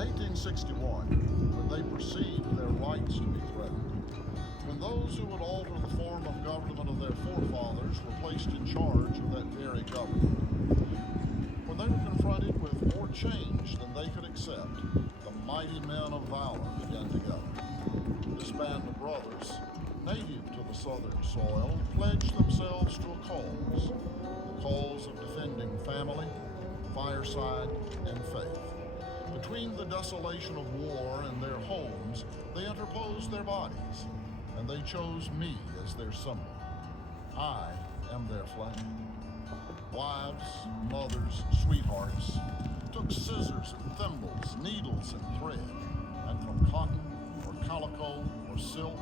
1861, when they perceived their rights to be threatened, when those who would alter the form of government of their forefathers were placed in charge of that very government, when they were confronted with more change than they could accept, the mighty men of valor began to gather. This band of brothers, native to the southern soil, pledged themselves to a cause, the cause of defending family, fireside, and faith. Between the desolation of war and their homes, they interposed their bodies, and they chose me as their symbol. I am their flag. Wives, mothers, sweethearts took scissors and thimbles, needles and thread, and from cotton or calico or silk,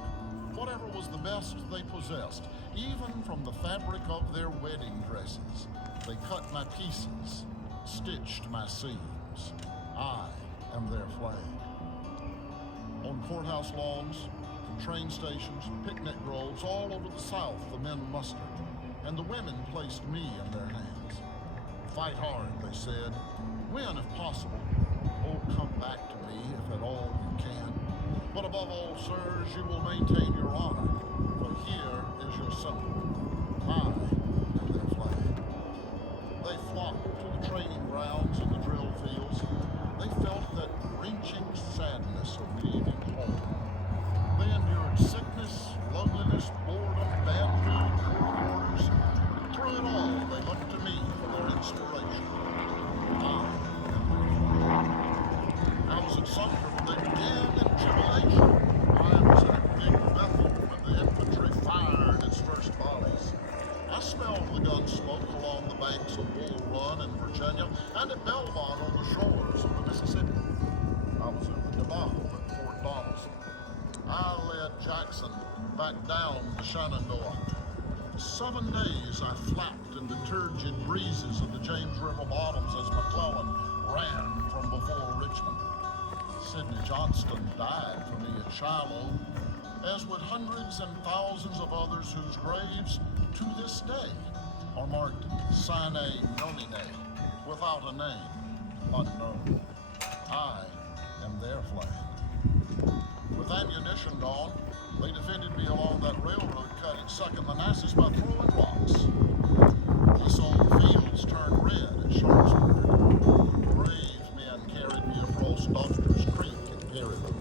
whatever was the best they possessed, even from the fabric of their wedding dresses, they cut my pieces, stitched my seams. I am their flag. On courthouse lawns, train stations, picnic groves, all over the South, the men mustered, and the women placed me in their hands. Fight hard, they said. Win if possible. Oh, come back to me if at all you can. But above all, sirs, you will maintain your honor, for here is your symbol. I am their flag. They flocked to the training grounds and the drill fields. They felt that wrenching sadness of leaving home. They endured sickness, loneliness, boredom, bad food, poor quarters. Through it all, they looked to me for their inspiration. I was at Sumter when they began in tribulation. I was at Big Bethel when the infantry fired its first volleys. I smelled the gun smoke along the banks of Bull Run in Virginia and at Belmont on the shores of the Mississippi. I was in the debacle at Fort Donelson. I led Jackson back down the Shenandoah. For 7 days I flapped in the turgid breezes of the James River bottoms as McClellan ran from before Richmond. Sidney Johnston died for me at Shiloh, as would hundreds and thousands of others whose graves to this day are marked sine nomine, without a name, unknown. I am their flag. With ammunition gone, they defended me along that railroad cut at Second Manassas by throwing rocks. I saw the fields turn red at Sharpsburg. Brave men carried me across Doctor's Creek at Perryville.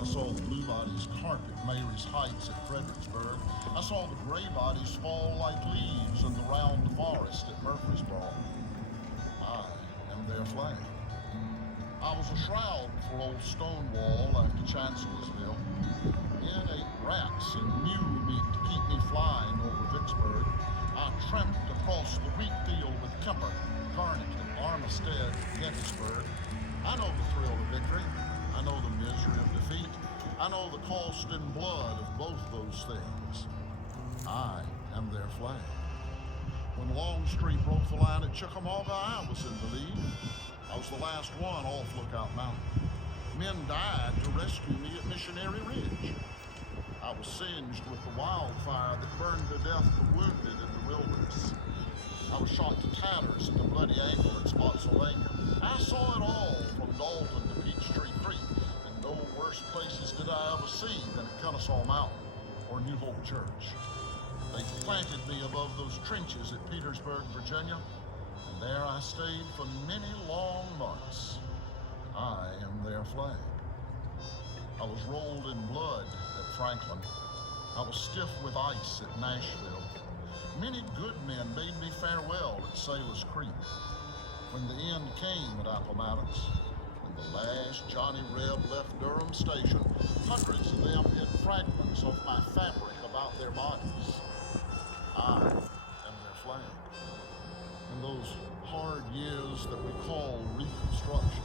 I saw the blue bodies carpet Mary's Heights at Fredericksburg. I saw the gray bodies fall like leaves in the round forest at Murfreesboro. I am their flag. I was a shroud for old Stonewall after Chancellorsville. In ate rats and mule meat to keep me flying over Vicksburg. I tramped across the wheat field with Kemper, Carnegie, Armistead, Gettysburg. I know the thrill of victory. I know the misery of defeat. I know the cost in blood of both those things. I am their flag. When Longstreet broke the line at Chickamauga, I was in the lead. I was the last one off Lookout Mountain. Men died to rescue me at Missionary Ridge. I was singed with the wildfire that burned to death the wounded in the wilderness. I was shot to tatters at the Bloody Ankle at Spotsylvania. I saw it all from Dalton to Peachtree Creek, and no worse places did I ever see than at Kennesaw Mountain or New Hope Church. They planted me above those trenches at Petersburg, Virginia, and there I stayed for many long months. I am their flag. I was rolled in blood at Franklin. I was stiff with ice at Nashville. Many good men bade me farewell at Sailor's Creek. When the end came at Appomattox, when the last Johnny Reb left Durham Station, hundreds of them hid fragments of my fabric about their bodies. I am their flag. In those hard years that we call Reconstruction,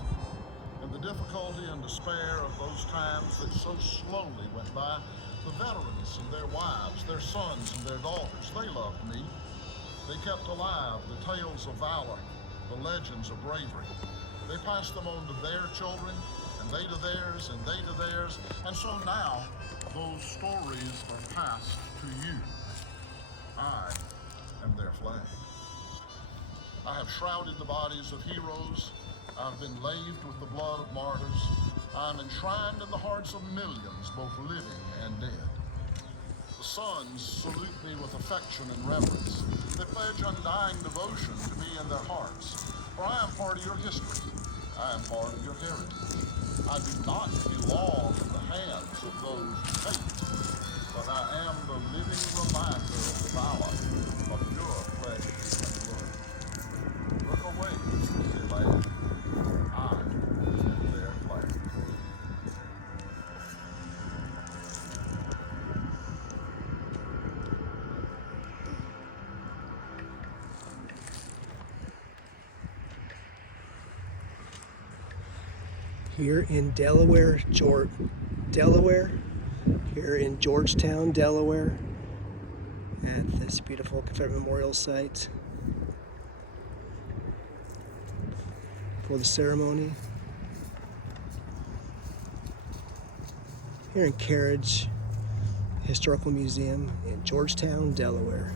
and the difficulty and despair of those times that so slowly went by, the veterans and their wives, their sons and their daughters, they loved me. They kept alive the tales of valor, the legends of bravery. They passed them on to their children, and they to theirs, and they to theirs, and so now those stories are passed to you. I am their flag. I have shrouded the bodies of heroes I've been laved with the blood of martyrs. I'm enshrined in the hearts of millions, both living and dead. The sons salute me with affection and reverence. They pledge undying devotion to me and their hearts. For I am part of your history. I am part of your heritage. I do not belong in the hands of those who hate, but I am the living reminder of the valor of your flesh and blood. Look away, say lad. I am their flag. Here in Delaware, here in Georgetown, Delaware, at this beautiful Confederate Memorial site for the ceremony. Here in Carriage Historical Museum in Georgetown, Delaware.